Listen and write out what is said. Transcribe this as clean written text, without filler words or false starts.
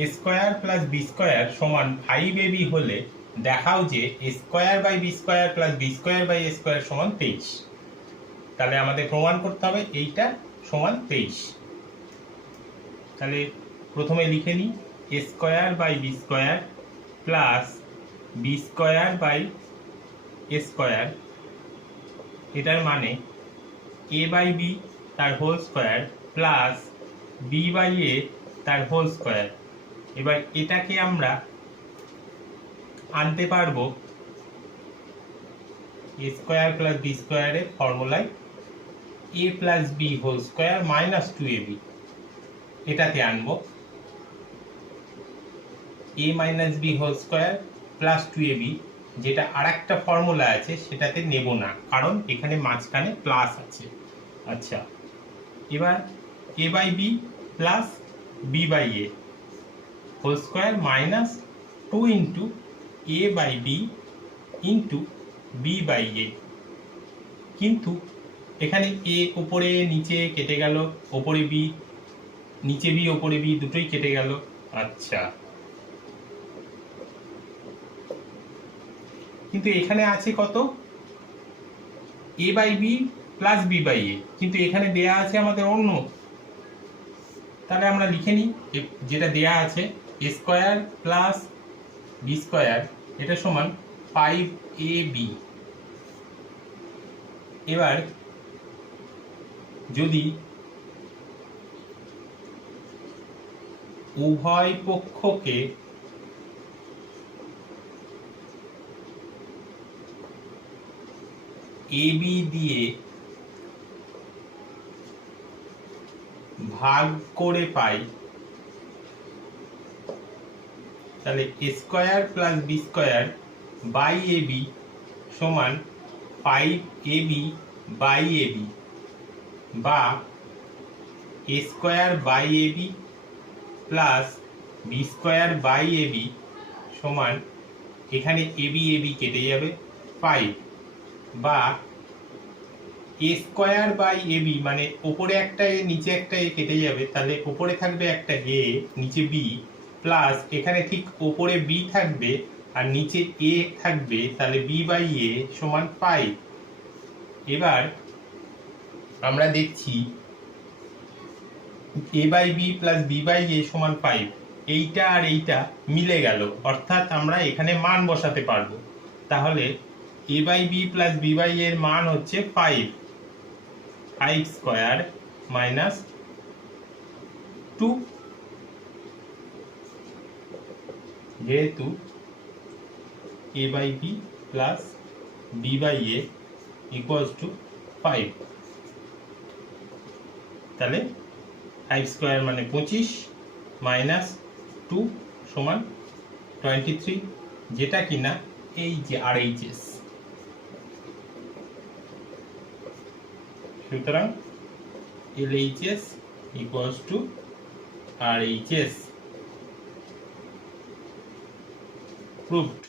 এ square plus B square সমান 5ab হলে দেখাও যে A square by B square plus B square by A square সমান 23। তাহলে আমাদের প্রমাণ করতে হবে এইটা সমান 23। তাহলে প্রথমে লিখে নিই A square by B square plus B square by A square, এটার মানে এ বাই বি তার whole square plus B by A তার হোল স্কোয়ার। এবার এটাকে আমরা আনতে পারবো এ স্কোয়ার প্লাস বি স্কোয়ারের ফর্মুলায় A plus B whole square minus 2ab, এটাতে আনবো A minus B whole square plus 2ab, যেটা আর একটা ফর্মুলা আছে সেটাতে নেব না কারণ এখানে মাঝখানে প্লাস আছে। আচ্ছা, এবার A by B plus B by A whole square minus 2 into A by B into B by A. কিন্তু এখানে এ ওপরে নিচে কেটে গেল, ওপরে বি নিচে বি ওপরে বি দুটোই কেটে গেল। আচ্ছা, কিন্তু এখানে আছে কত A by B plus B by A, কিন্তু এখানে দেয়া আছে আমাদের অন্য। তাহলে আমরা লিখে নিই যেটা দেয়া আছে এ স্কোয়ার প্লাস বি স্কোয়ার এটা সমান 5ab। এবার যদি উভয় পক্ষকে ab দিয়ে ভাগ করে পাই, তাহলে A square plus B square by ab সমান 5ab বাই ab, বা A square by ab plus B square by ab সমান, এখানে ab ab কেটে যাবে 5, বা এ স্কোয়ার বাই ab মানে ওপরে একটা এ নিচে একটা এ কেটে যাবে, তাহলে ওপরে থাকবে একটা এ নিচে বি প্লাস এখানে ঠিক ওপরে বি থাকবে আর নিচে এ থাকবে, তাহলে বি বাই এ সমান 5। এবার আমরা দেখছি A by B plus B by A সমান 5, এইটা আর এইটা মিলে গেল, অর্থাৎ আমরা এখানে মান বসাতে পারবো। তাহলে A by B plus B by এর মান হচ্ছে 5 স্কোয়ার মাইনাস 2, যেহেতু A by B plus B by A equals to 5, তাহলে 5 স্কোয়ার মানে 25 মাইনাস 2 সমান 23, যেটা কিনা এই যে RHS। সুতরাং LHS equals to RHS. Proved.